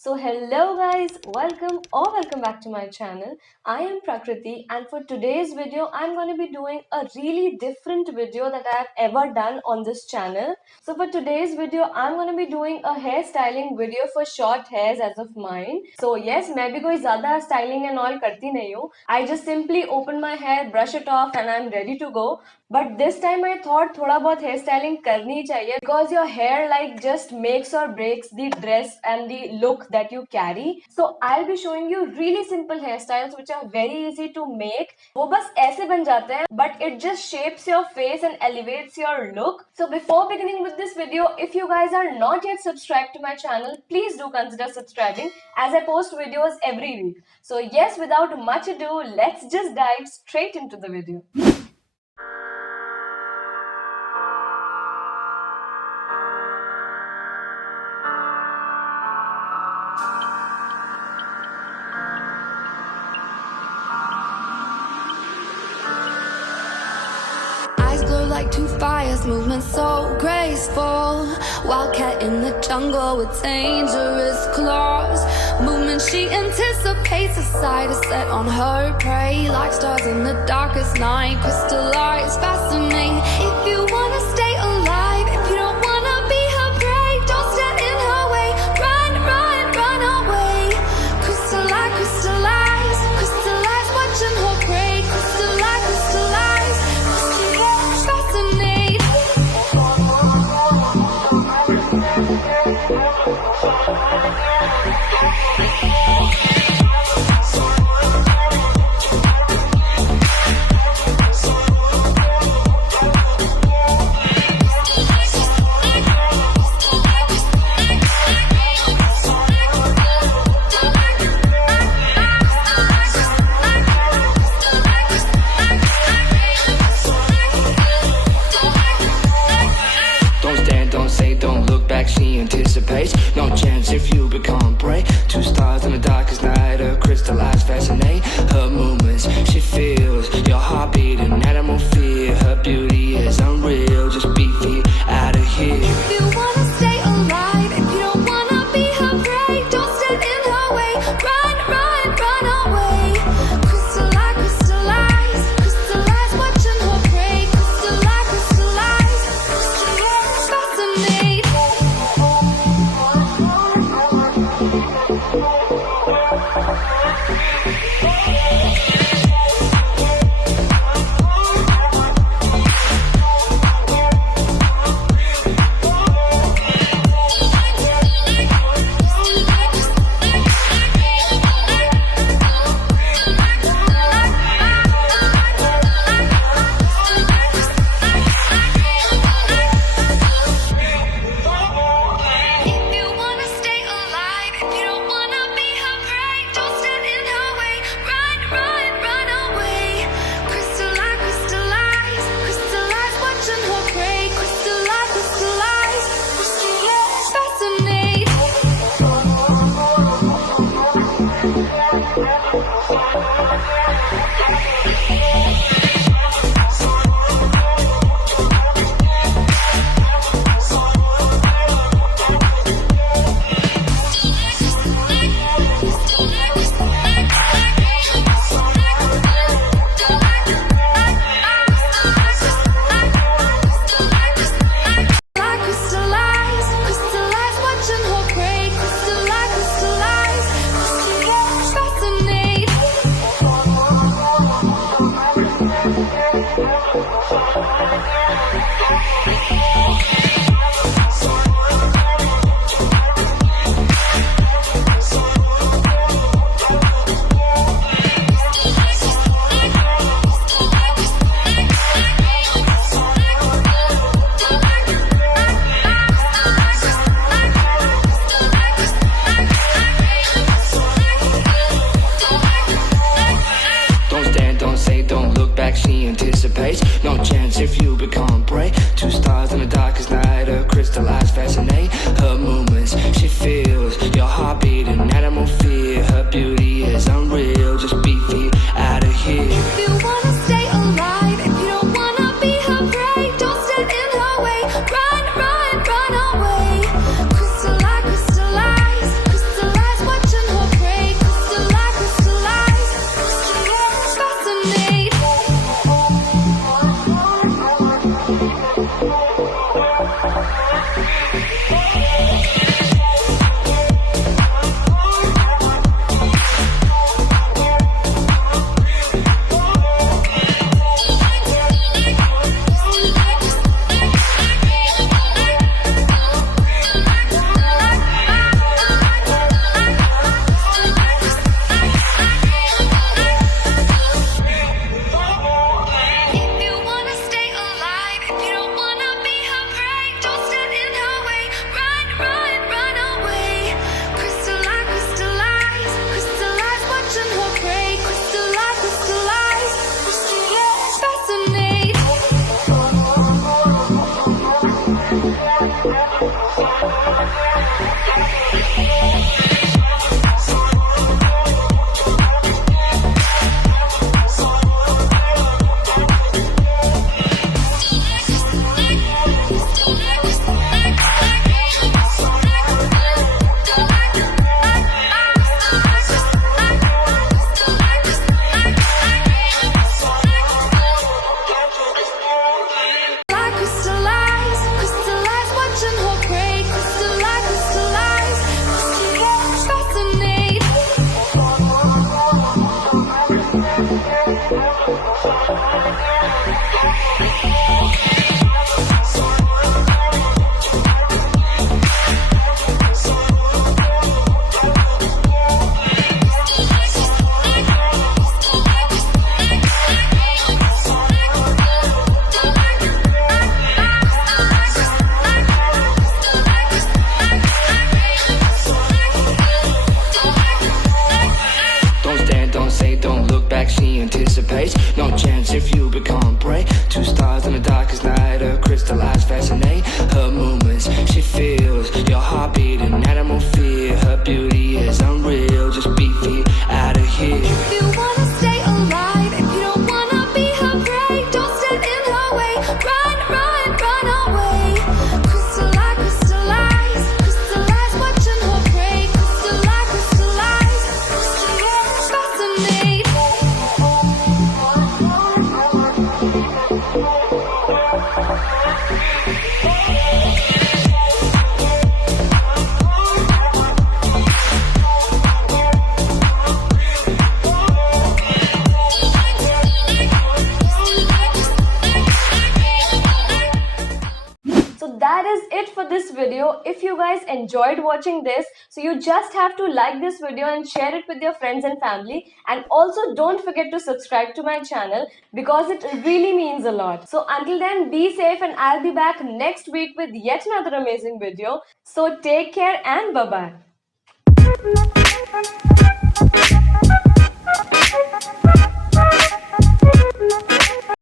So hello guys, welcome back to my channel. I am Prakrati and for today's video I'm going to be doing a really different video that I have ever done on this channel. So for today's video I'm going to be doing a hairstyling video for short hairs as of mine. So yes, मैं भी कोई ज़्यादा styling and all करती नहीं हूँ. I just simply open my hair, brush it off and I'm ready to go. But this time I thought थोड़ा बहुत hair styling करनी चाहिए because your hair like just makes or breaks the dress and the look that you carry. So I'll be showing you really simple hairstyles which are very easy to make. वो बस ऐसे बन जाते हैं but it just shapes your face and elevates your look. So before beginning with this video, if you guys are not yet subscribed to my channel, please do consider subscribing as I post videos every week. So yes, without much ado, let's just dive straight into the video. Like two fires, movement so graceful. Wildcat in the jungle with dangerous claws. Movement she anticipates, a sight is set on her prey. Like stars in the darkest night, crystallized, fascinating. If you wanna stay alive, if you don't wanna be her prey, don't stand in her way. Run, run, run away. Crystallize, crystallize, crystallize, watching her prey. Crystallize, crystallize, crystallize, fascinate. She anticipates, no chance if you become prey. Two stars in the darkest night, her crystallized fascinate. Her movements, she feels your heartbeat, an animal fear. Her beauty is unreal, just be feet out of here. If you wanna stay alive, if you don't wanna be her prey, don't stand in her way. Run, run, run away. Crystallize, crystallize, crystallize, watching her prey. Crystallize, crystallize, crystallize, fascinate. beauty is unreal. Just be feet out of here. If you wanna stay alive, if you don't wanna be her prey, don't stand in her way. Run, run, run away. Crystallize, crystallize, crystallize, watching her prey. Crystallize, crystallize, crystallize, fascinate. So that is it for this video. If you guys enjoyed watching this, so you just have to like this video and share it with your friends and family. And also don't forget to subscribe to my channel because it really means a lot. So until then, be safe and I'll be back next week with yet another amazing video. So take care and bye-bye.